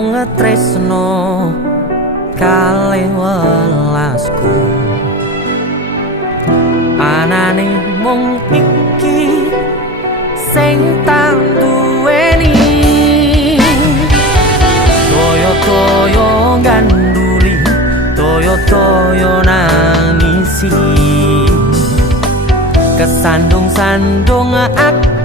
mung tresno kalih welasku anane mung iki sing tak duweni toyo-toyo ganduli toyo-toyo nangisi kesandung-sandung aku